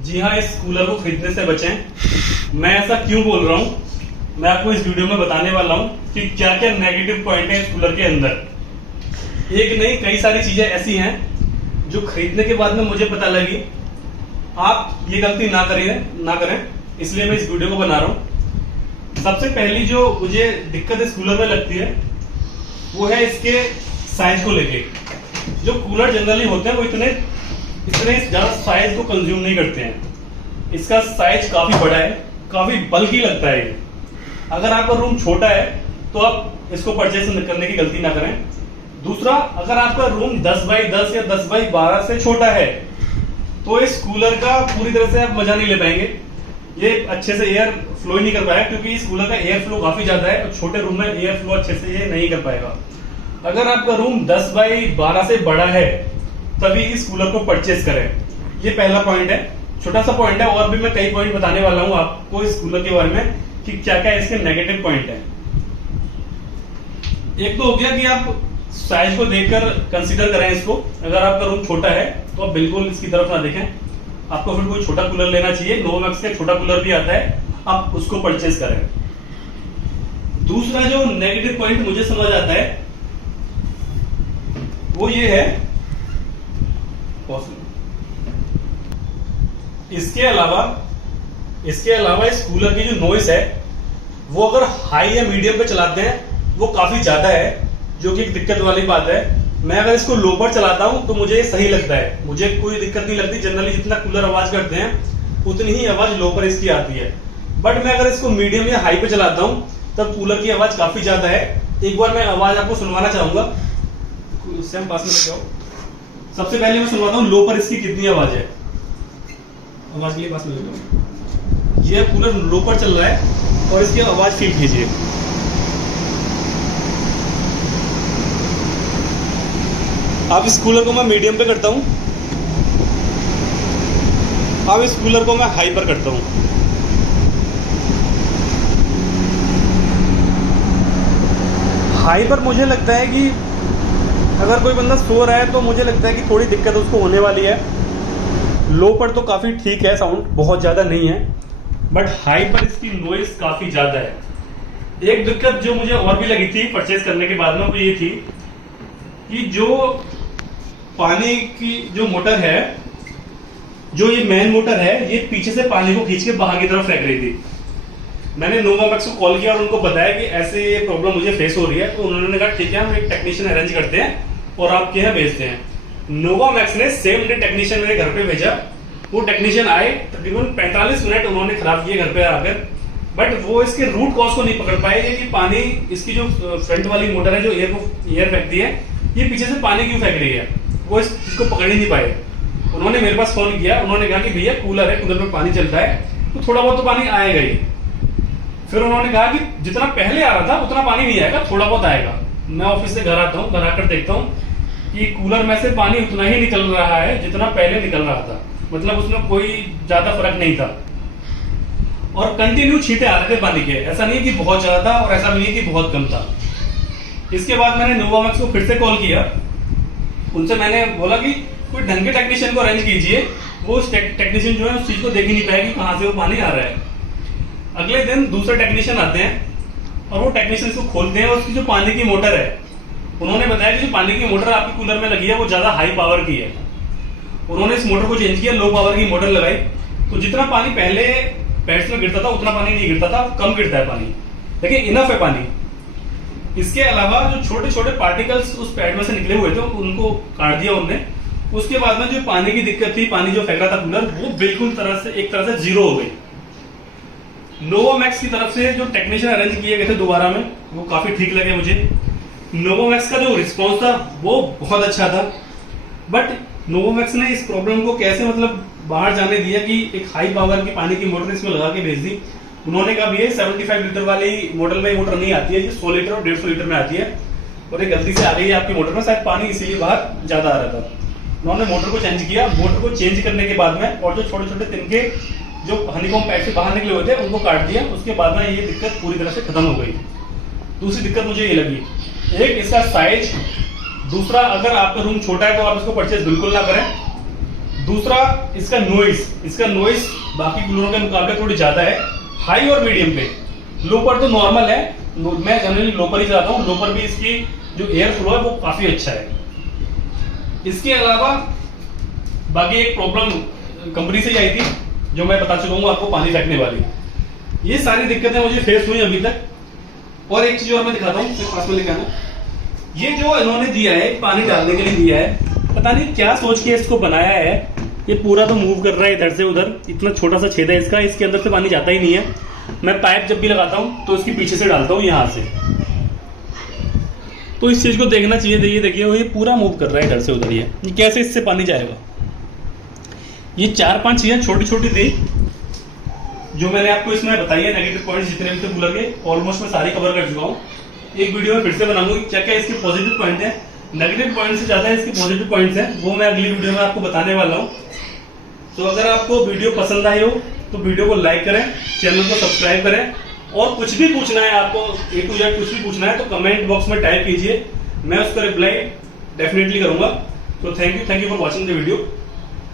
जी हाँ, इस कूलर को खरीदने से बचें। मैं ऐसा क्यों बोल रहा हूँ, मैं आपको इस वीडियो में बताने वाला हूँ कि क्या क्या नेगेटिव पॉइंट है इस कूलर के अंदर। एक नहीं, कई सारी चीजें ऐसी हैं जो खरीदने के बाद में मुझे पता लगी। आप ये गलती ना करें, इसलिए मैं इस वीडियो को बना रहा हूँ। सबसे पहली जो मुझे दिक्कत इस कूलर में लगती है वो है इसके साइज को लेके। जो कूलर जनरली होते हैं वो इतने ज्यादा साइज को कंज्यूम नहीं करते हैं। इसका साइज काफी बड़ा है, काफी बल्कि लगता है। अगर आपका रूम छोटा है तो आप इसको परचेज करने की गलती ना करें। दूसरा, अगर आपका रूम 10 बाई 10 या 10 बाई 12 से छोटा है तो इस कूलर का पूरी तरह से आप मजा नहीं ले पाएंगे। ये अच्छे से एयर फ्लो ही नहीं कर पाएगा, क्योंकि इस कूलर का एयर फ्लो काफी ज्यादा है और छोटे रूम में एयर फ्लो अच्छे से ये नहीं कर पाएगा। अगर आपका रूम 10 बाई 12 से बड़ा है तभी इस कूलर को परचेज करें। ये पहला पॉइंट है, छोटा सा पॉइंट है। और भी मैं कई पॉइंट बताने वाला हूं आपको इस कूलर के बारे में कि क्या क्या इसके नेगेटिव पॉइंट है। एक तो हो गया कि आप साइज को देखकर कंसीडर करें इसको। अगर आपका रूम छोटा है तो आप बिल्कुल इसकी तरफ ना देखें, आपको फिर कोई छोटा कूलर लेना चाहिए। नोवामैक्स का छोटा कूलर भी आता है, आप उसको परचेज करें। दूसरा जो नेगेटिव पॉइंट मुझे समझ आता है वो ये है, इसके अलावा इस कूलर की जो नॉइस है वो अगर हाई या मीडियम पे चलाते हैं वो काफी ज्यादा है, जो कि एक दिक्कत वाली बात है। मैं अगर इसको लो पर चलाता हूं तो मुझे सही लगता है, मुझे कोई दिक्कत नहीं लगती। जनरली जितना कूलर आवाज करते हैं उतनी ही आवाज लो पर इसकी आती है। बट मैं अगर इसको मीडियम या हाई पे चलाता हूं तब कूलर की आवाज काफी ज्यादा है। एक बार मैं आवाज आपको सुनवाना चाहूंगा, सेम पास में लेके आओ। सबसे पहले मैं सुनवाता हूँ लो पर इसकी कितनी आवाज है। आवाज के लिए पास में लेके आओ। ये कूलर लो पर चल रहा है और इसकी आवाज फील कीजिए। अब इस कूलर को मैं मीडियम पे करता हूं, अब इस कूलर को मैं हाई पर करता हूं। हाई पर मुझे लगता है कि अगर कोई बंदा सो रहा है तो मुझे लगता है कि थोड़ी दिक्कत उसको होने वाली है। लो पर तो काफी ठीक है, साउंड बहुत ज्यादा नहीं है, बट हाई पर इसकी नॉइस काफी ज्यादा है। एक दिक्कत जो मुझे और भी लगी थी परचेज करने के बाद में वो ये थी कि जो पानी की जो मोटर है, जो ये मेन मोटर है, ये पीछे से पानी को खींच के बाहर की तरफ फेंक रही थी। मैंने नोवामैक्स को कॉल किया और उनको बताया कि ऐसे ये प्रॉब्लम मुझे फेस हो रही है। तो उन्होंने कहा ठीक है, हम एक टेक्नीशियन अरेंज करते हैं और आपके यहाँ भेजते हैं। नोवामैक्स ने सेम डे टेक्नीशियन मेरे घर पे भेजा। वो टेक्नीशियन आए, तकरीबन 45 मिनट उन्होंने खराब किए घर पे आकर, बट वो इसके रूट कॉज को नहीं पकड़ पाए कि पानी, इसकी जो फ्रंट वाली मोटर है जो एयर फेंकती है, ये पीछे से पानी क्यों फेंक रही है, वो इस चीज को पकड़ ही नहीं पाए। उन्होंने मेरे पास फोन किया, उन्होंने कहा कि भैया कूलर है, कूलर में पानी चलता है तो थोड़ा बहुत तो पानी आएगा ही। फिर उन्होंने कहा कि जितना पहले आ रहा था उतना पानी नहीं आएगा, थोड़ा बहुत आएगा। मैं ऑफिस से घर आता हूँ, घर आकर देखता हूँ कि कूलर में से पानी उतना ही निकल रहा है जितना पहले निकल रहा था, मतलब उसमें कोई ज्यादा फर्क नहीं था। और कंटिन्यू छींटे आ रहे थे पानी के, ऐसा नहीं कि बहुत ज्यादा था और ऐसा भी नहीं कि बहुत कम था। इसके बाद मैंने नोवामैक्स को फिर से कॉल किया, उनसे मैंने बोला कि कोई ढंग के टेक्नीशियन को अरेंज कीजिए। वो टेक्नीशियन जो है उस चीज को देख ही नहीं पाया कि कहां से वो पानी आ रहा है। अगले दिन दूसरे टेक्नीशियन आते हैं और वो टेक्नीशियन को खोलते हैं और उसकी जो पानी की मोटर है, उन्होंने बताया कि जो पानी की मोटर आपकी कूलर में लगी है वो ज्यादा हाई पावर की है। उन्होंने इस मोटर को चेंज किया, लो पावर की मोटर लगाई, तो जितना पानी पहले पैड्स में गिरता था उतना पानी नहीं गिरता था, कम गिरता है पानी, लेकिन इनफ है पानी। इसके अलावा जो छोटे छोटे पार्टिकल्स उस पैड में से निकले हुए थे उनको काट दिया उन्होंने। उसके बाद में जो पानी की दिक्कत थी, पानी जो फेंक रहा था कूलर, वो बिल्कुल एक तरह से जीरो हो गई। नोवामैक्स की तरफ से जो टेक्नीशियन अरेंज किए गए थे दोबारा में, वो काफी ठीक लगे मुझे। नोवामैक्स का जो रिस्पॉन्स था वो बहुत अच्छा था, बट नोवामैक्स ने इस प्रॉब्लम को कैसे मतलब बाहर जाने दिया कि एक हाई पावर की पानी की मोटर इसमें लगा के भेज दी। उन्होंने कहा भैया 75 लीटर वाली मॉडल में मोटर नहीं आती है, ये 100 लीटर और 150 लीटर में आती है, और ये गलती से आ गई है आपकी मोटर में, शायद पानी इसीलिए बाहर ज्यादा आ रहा था। उन्होंने मोटर को चेंज किया। मोटर को चेंज करने के बाद में और जो छोटे छोटे तिनके जो हनीकॉम्ब पैड से बाहर निकले हुए थे उनको काट दिया। उसके बाद में ये दिक्कत पूरी तरह से खत्म हो गई। दूसरी दिक्कत मुझे ये लगी, एक इसका साइज, दूसरा अगर आपका रूम छोटा है तो आप इसको परचेज बिल्कुल ना करें। दूसरा इसका नॉइस बाकी कूलरों के मुकाबले थोड़ी ज्यादा है, हाई और मीडियम पे। लो पर तो नॉर्मल है, मैं जनरली लो पर ही चलाता हूँ। लो पर भी इसकी जो एयर फ्लो है वो काफी अच्छा है। इसके अलावा बाकी एक प्रॉब्लम कंपनी से ही आई थी जो मैं बता चुका हूँ आपको, पानी फेंकने वाली। ये सारी दिक्कतें मुझे फेस हुई अभी तक। और एक चीज और मैं दिखाता हूँ, पास में लेके आना। ये जो इन्होंने दिया है पानी डालने के लिए दिया है, पता नहीं क्या सोच के इसको बनाया है। ये पूरा तो मूव कर रहा है इधर से उधर, इतना छोटा सा छेद है इसका, इसके अंदर से पानी जाता ही नहीं है। मैं पाइप जब भी लगाता हूँ तो इसके पीछे से डालता हूँ यहाँ से। तो इस चीज को देखना चाहिए। देखिए ये पूरा मूव कर रहा है इधर से उधर। ये कैसे इससे पानी जाएगा? ये 4-5 चीजें छोटी छोटी थी जो मैंने आपको इसमें बताई है। नेगेटिव पॉइंट जितने भी थे कूलर के ऑलमोस्ट मैं सारे कवर कर चुका हूँ। एक वीडियो में फिर से बनाऊंगी क्या क्या इसके पॉजिटिव पॉइंट है। नेगेटिव पॉइंट से ज्यादा इसके पॉजिटिव पॉइंट्स हैं, वो मैं अगली वीडियो में आपको बताने वाला हूँ। तो अगर आपको वीडियो पसंद आई हो तो वीडियो को लाइक करें, चैनल को सब्सक्राइब करें, और कुछ भी पूछना है आपको A to Z कुछ भी पूछना है तो कमेंट बॉक्स में टाइप कीजिए, मैं उसका रिप्लाई डेफिनेटली करूंगा। तो thank you for watching the video.